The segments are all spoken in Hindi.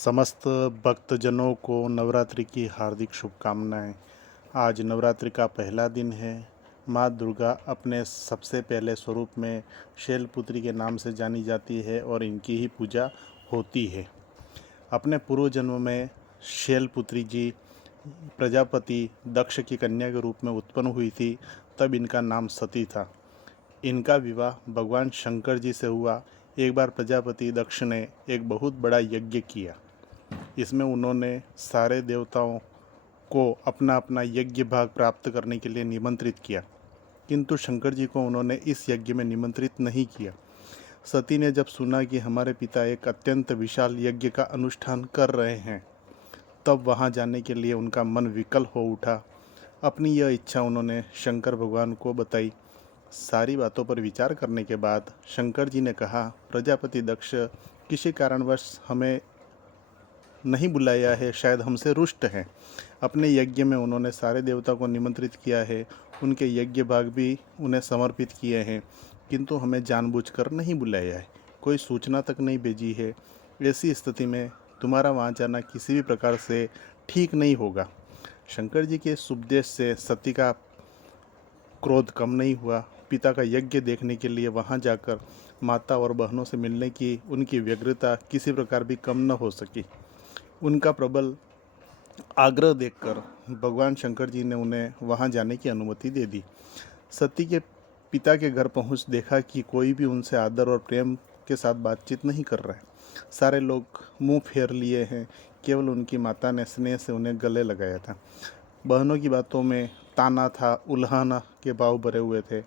समस्त भक्तजनों को नवरात्रि की हार्दिक शुभकामनाएं। आज नवरात्रि का पहला दिन है। माँ दुर्गा अपने सबसे पहले स्वरूप में शैलपुत्री के नाम से जानी जाती है और इनकी ही पूजा होती है। अपने पूर्व जन्म में शैलपुत्री जी प्रजापति दक्ष की कन्या के रूप में उत्पन्न हुई थी, तब इनका नाम सती था। इनका विवाह भगवान शंकर जी से हुआ। एक बार प्रजापति दक्ष ने एक बहुत बड़ा यज्ञ किया। इसमें उन्होंने सारे देवताओं को अपना अपना यज्ञ भाग प्राप्त करने के लिए निमंत्रित किया, किंतु शंकर जी को उन्होंने इस यज्ञ में निमंत्रित नहीं किया। सती ने जब सुना कि हमारे पिता एक अत्यंत विशाल यज्ञ का अनुष्ठान कर रहे हैं, तब वहां जाने के लिए उनका मन विकल हो उठा। अपनी यह इच्छा उन्होंने शंकर भगवान को बताई। सारी बातों पर विचार करने के बाद शंकर जी ने कहा, प्रजापति दक्ष किसी कारणवश हमें नहीं बुलाया है, शायद हमसे रुष्ट हैं। अपने यज्ञ में उन्होंने सारे देवता को निमंत्रित किया है, उनके यज्ञ भाग भी उन्हें समर्पित किए हैं, किंतु हमें जानबूझकर नहीं बुलाया है, कोई सूचना तक नहीं भेजी है। ऐसी स्थिति में तुम्हारा वहाँ जाना किसी भी प्रकार से ठीक नहीं होगा। शंकर जी के इस उपदेश से सती का क्रोध कम नहीं हुआ। पिता का यज्ञ देखने के लिए वहां जाकर माता और बहनों से मिलने की उनकी व्यग्रता किसी प्रकार भी कम न हो सकी। उनका प्रबल आग्रह देखकर भगवान शंकर जी ने उन्हें वहां जाने की अनुमति दे दी। सती के पिता के घर पहुंच देखा कि कोई भी उनसे आदर और प्रेम के साथ बातचीत नहीं कर रहा है। सारे लोग मुंह फेर लिए हैं। केवल उनकी माता ने स्नेह से उन्हें गले लगाया था। बहनों की बातों में ताना था, उल्हाना के भाव भरे हुए थे।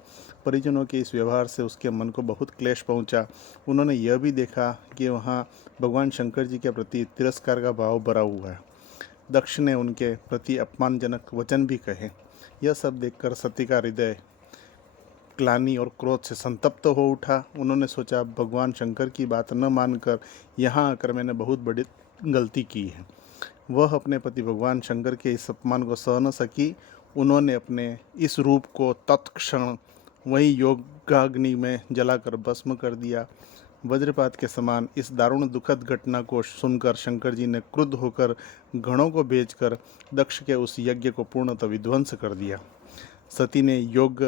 परिजनों के इस व्यवहार से उसके मन को बहुत क्लेश पहुंचा। उन्होंने यह भी देखा कि वहां भगवान शंकर जी के प्रति तिरस्कार का भाव भरा हुआ है। दक्ष ने उनके प्रति अपमानजनक वचन भी कहे। यह सब देखकर सती का हृदय ग्लानि और क्रोध से संतप्त हो उठा। उन्होंने सोचा, भगवान शंकर की बात न मानकर यहाँ आकर मैंने बहुत बड़ी गलती की है। वह अपने पति भगवान शंकर के इस अपमान को सह न सकी। उन्होंने अपने इस रूप को तत्क्षण वही योगाग्नि में जलाकर भस्म कर दिया। वज्रपात के समान इस दारुण दुखद घटना को सुनकर शंकर जी ने क्रुद्ध होकर गणों को भेजकर दक्ष के उस यज्ञ को पूर्णतः विध्वंस कर दिया। सती ने योग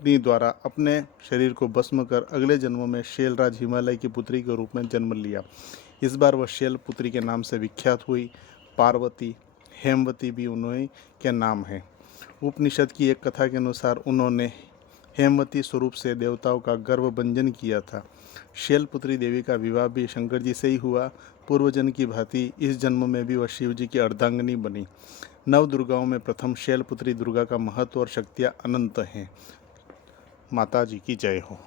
द्वारा अपने शरीर को भस्म कर अगले जन्म में शैलराज हिमालय की पुत्री के रूप में जन्म लिया। इस बार वह शैलपुत्री के नाम से विख्यात हुई। पार्वती, हेमवती भी उन्हीं के नाम है। उपनिषद की एक कथा के अनुसार उन्होंने हेमवती स्वरूप से देवताओं का गर्भभंजन किया था। शैलपुत्री देवी का विवाह भी शंकर जी से ही हुआ। पूर्वजन की भांति इस जन्म में भी वह शिव जी की अर्धांगिनी बनी। नव दुर्गाओं में प्रथम शैलपुत्री दुर्गा का महत्व और शक्तियाँ अनंत हैं। माता जी की जय हो।